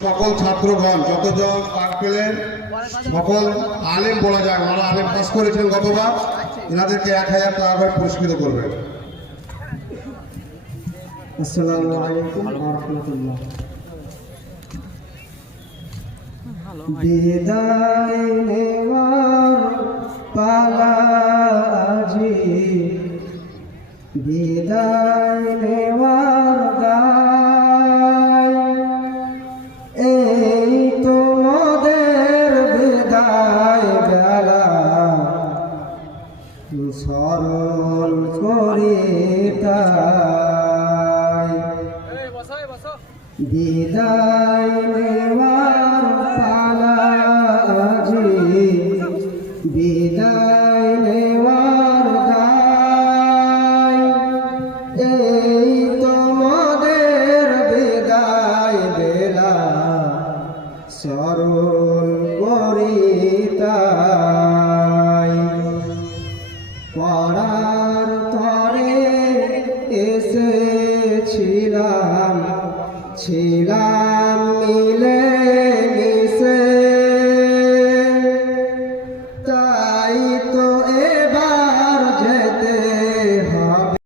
সকল ছাত্রগণ যতজন পাঠ পেলেন সকল আলেম বলা যায়, ওনারা আলেম পাস করেছেন গতবার, এনাদেরকে 1000 টাকা করে পুরস্কৃত করবেন। আসসালামু আলাইকুম ওয়া রাহমাতুল্লাহ। বিদায় নেওয়ার পালা আজি, বিদায় নেওয়ার গায়, এই তোমাদের বিদায় বেলা স্মরণ করি তাই। বিদায় নেওয়ার পালা আজি, বিদায় নেওয়ার গায়, এই তোমাদের বিদায় বেলা স্মরণ করি তাই। পড়ার তরে এসেছিলাম, ছিলাম